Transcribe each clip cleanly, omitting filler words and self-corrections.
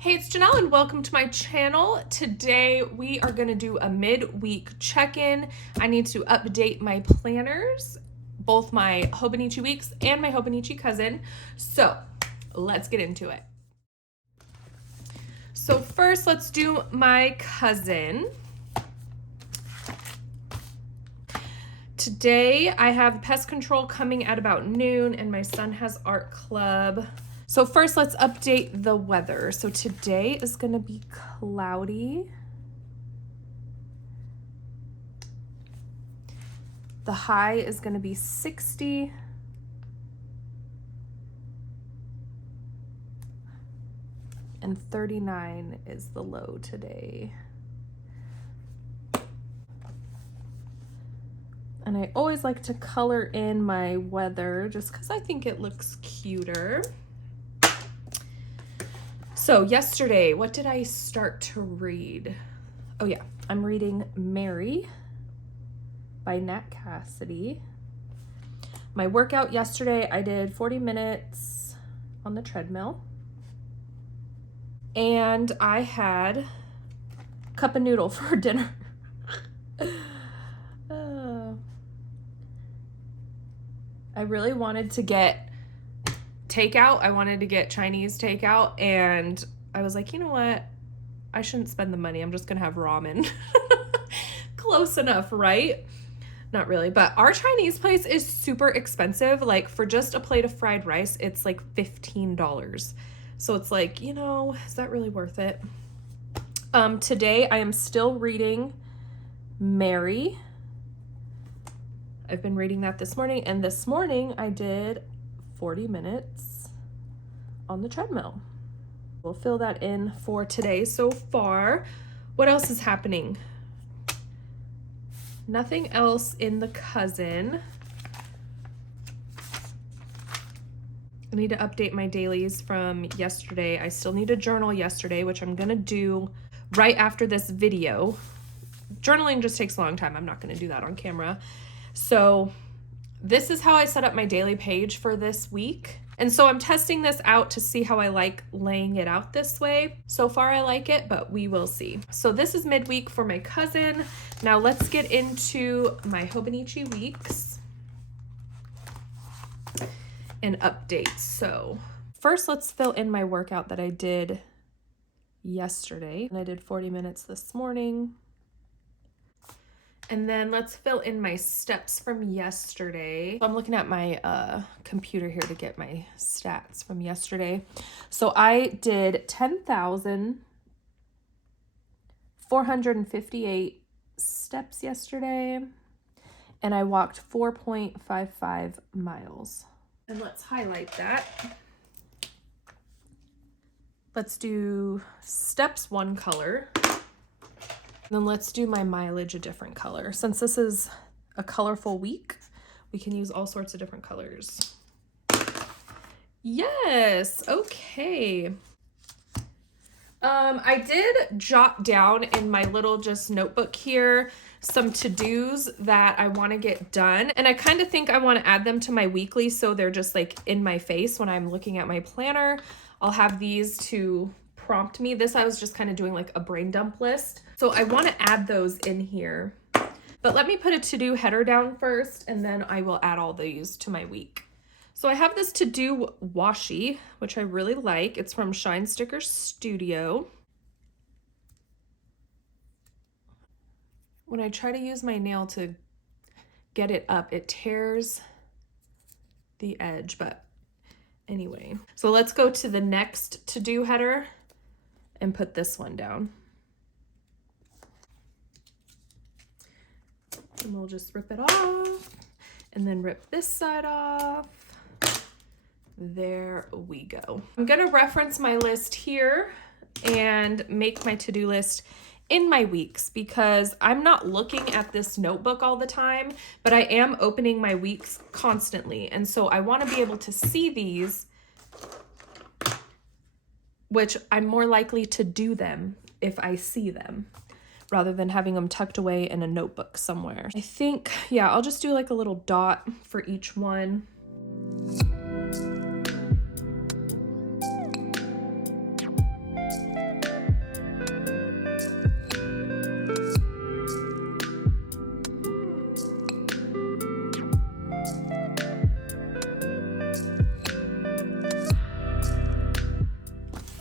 Hey, it's Janelle and welcome to my channel. Today we are going to do a midweek check-in. I need to update my planners, both my Hobonichi weeks and my Hobonichi cousin. So let's get into it. So first, let's do my cousin. Today I have pest control coming at about noon and my son has art club. So first, let's update the weather. So today is going to be cloudy. The high is going to be 60. And 39 is the low today. And I always like to color in my weather just because I think it looks cuter. So yesterday, what did I start to read? Oh yeah, I'm reading Mary by Nat Cassidy. My workout yesterday, I did 40 minutes on the treadmill. And I had cup of noodle for dinner. I really wanted to get takeout. I wanted to get Chinese takeout, and I was like, you know what? I shouldn't spend the money. I'm just gonna have ramen. Close enough, right? Not really, but our Chinese place is super expensive. Like for just a plate of fried rice, it's like $15. So it's like, you know, is that really worth it? Today I am still reading Mary. I've been reading that this morning, and this morning I did 40 minutes on the treadmill. We'll fill that in for today so far. What else is happening? Nothing else in the cousin. I need to update my dailies from yesterday. I still need to journal yesterday, which I'm gonna do right after this video. Journaling just takes a long time. I'm not gonna do that on camera. So this is how I set up my daily page for this week. And so I'm testing this out to see how I like laying it out this way. So far I like it, but we will see. So this is midweek for my cousin. Now let's get into my Hobonichi weeks and updates. So first let's fill in my workout that I did yesterday. And I did 40 minutes this morning. And then let's fill in my steps from yesterday. I'm looking at my computer here to get my stats from yesterday. So I did 10,458 steps yesterday, and I walked 4.55 miles. And let's highlight that. Let's do steps one color. Then let's do my mileage a different color. Since this is a colorful week, we can use all sorts of different colors. Yes, okay. I did jot down in my little just notebook here some to-dos that I want to get done. And I kind of think I want to add them to my weekly so they're just like in my face when I'm looking at my planner. I'll have these to prompt me. This I was just kind of doing like a brain dump list. So I want to add those in here. But let me put a to-do header down first, and then I will add all these to my week. So I have this to-do washi, which I really like. It's from Shine Sticker Studio. When I try to use my nail to get it up, it tears the edge, but anyway. So let's go to the next to-do header and put this one down. And we'll just rip it off and then rip this side off. There we go. I'm gonna reference my list here and make my to-do list in my weeks because I'm not looking at this notebook all the time, but I am opening my weeks constantly. And so I wanna be able to see these, which I'm more likely to do them if I see them, rather than having them tucked away in a notebook somewhere. I think, yeah, I'll just do like a little dot for each one.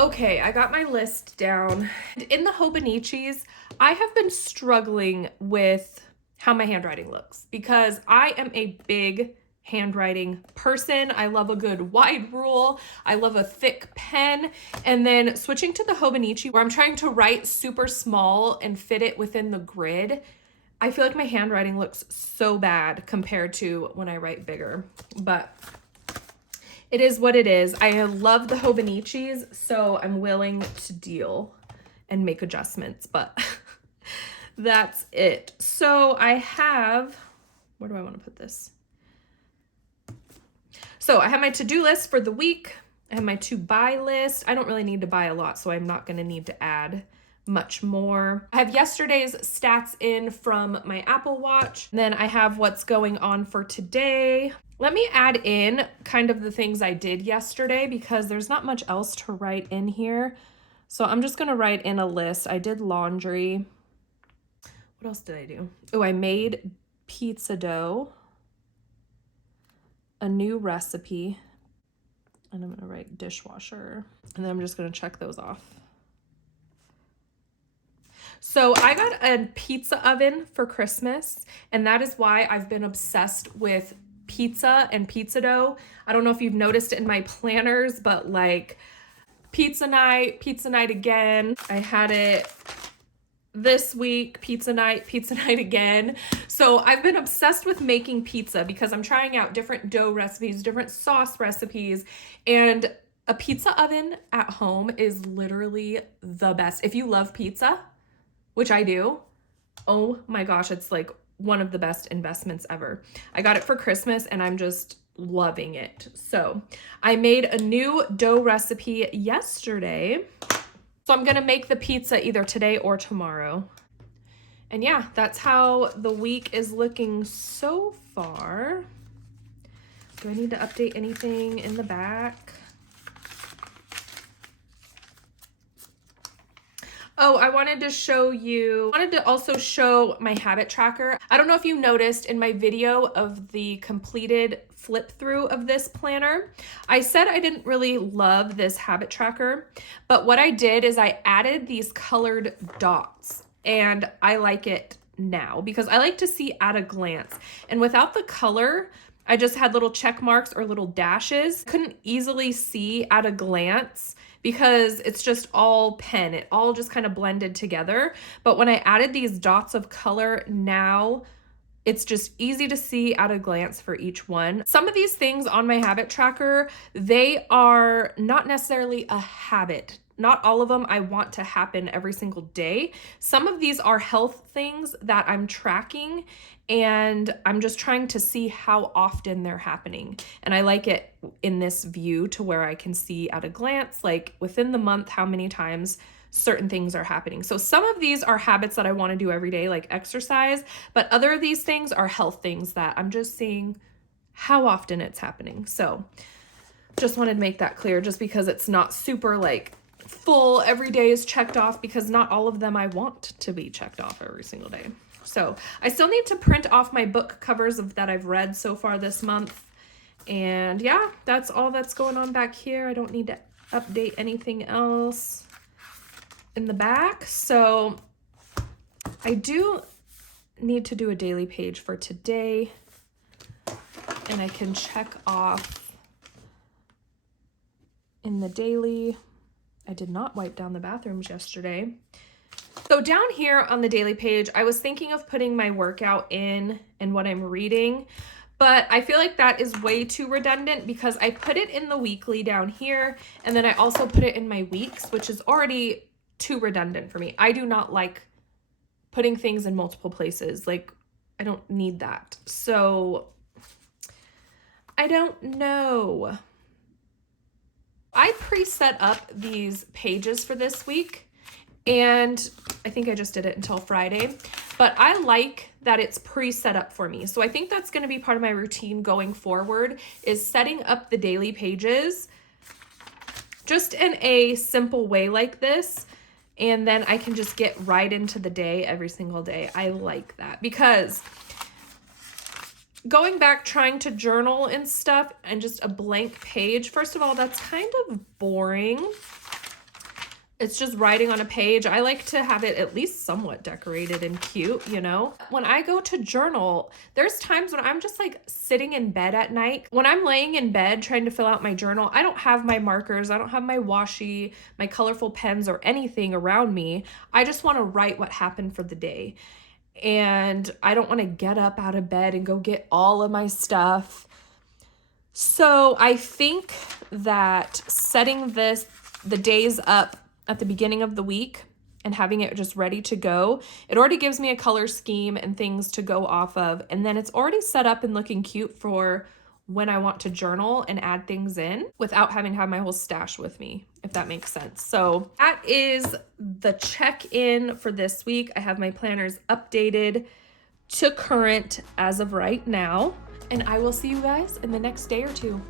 Okay, I got my list down. In the Hobonichis, I have been struggling with how my handwriting looks because I am a big handwriting person. I love a good wide rule. I love a thick pen. And then switching to the Hobonichi where I'm trying to write super small and fit it within the grid, I feel like my handwriting looks so bad compared to when I write bigger. But it is what it is. I love the Hobonichis, so I'm willing to deal and make adjustments, but that's it. So I have, where do I want to put this? So I have my to-do list for the week. I have my to-buy list. I don't really need to buy a lot, so I'm not going to need to add much more. I have yesterday's stats in from my Apple Watch. Then I have what's going on for today. Let me add in kind of the things I did yesterday because there's not much else to write in here. So I'm just gonna write in a list. I did laundry. What else did I do? Oh, I made pizza dough, a new recipe, and I'm gonna write dishwasher. And then I'm just gonna check those off. So I got a pizza oven for Christmas, and that is why I've been obsessed with pizza and pizza dough. I don't know if you've noticed it in my planners, but like pizza night again. I had it this week, pizza night again. So I've been obsessed with making pizza because I'm trying out different dough recipes, different sauce recipes, and a pizza oven at home is literally the best. If you love pizza, which I do, oh my gosh, it's like one of the best investments ever. I got it for Christmas and I'm just loving it. So I made a new dough recipe yesterday. So I'm gonna make the pizza either today or tomorrow. And yeah, that's how the week is looking so far. Do I need to update anything in the back? Oh, I wanted to also show my habit tracker. I don't know if you noticed in my video of the completed flip through of this planner, I said I didn't really love this habit tracker, but what I did is I added these colored dots and I like it now because I like to see at a glance. And without the color, I just had little check marks or little dashes. Couldn't easily see at a glance because it's just all pen. It all just kind of blended together. But when I added these dots of color, now it's just easy to see at a glance for each one. Some of these things on my habit tracker, they are not necessarily a habit. Not all of them I want to happen every single day. Some of these are health things that I'm tracking and I'm just trying to see how often they're happening. And I like it in this view to where I can see at a glance, like within the month, how many times certain things are happening. So some of these are habits that I want to do every day, like exercise, but other of these things are health things that I'm just seeing how often it's happening. So just wanted to make that clear just because it's not super like full every day is checked off because not all of them I want to be checked off every single day. So I still need to print off my book covers that I've read so far this month. And yeah, that's all that's going on back here. I don't need to update anything else in the back. So I do need to do a daily page for today and I can check off in the daily. I did not wipe down the bathrooms yesterday. So down here on the daily page, I was thinking of putting my workout in and what I'm reading, but I feel like that is way too redundant because I put it in the weekly down here, and then I also put it in my weeks, which is already too redundant for me. I do not like putting things in multiple places. Like, I don't need that. So I don't know. I preset up these pages for this week, and I think I just did it until Friday, but I like that it's pre-set up for me. So I think that's going to be part of my routine going forward, is setting up the daily pages just in a simple way like this. And then I can just get right into the day every single day. I like that because going back, trying to journal and stuff and just a blank page, first of all, that's kind of boring. It's just writing on a page. I like to have it at least somewhat decorated and cute, you know? When I go to journal, there's times when I'm just like sitting in bed at night. When I'm laying in bed trying to fill out my journal, I don't have my markers, I don't have my washi, my colorful pens or anything around me. I just want to write what happened for the day. And I don't want to get up out of bed and go get all of my stuff. So I think that setting the days up at the beginning of the week and having it just ready to go, it already gives me a color scheme and things to go off of. And then it's already set up and looking cute for when I want to journal and add things in without having to have my whole stash with me, if that makes sense. So that is the check-in for this week. I have my planners updated to current as of right now, and I will see you guys in the next day or two.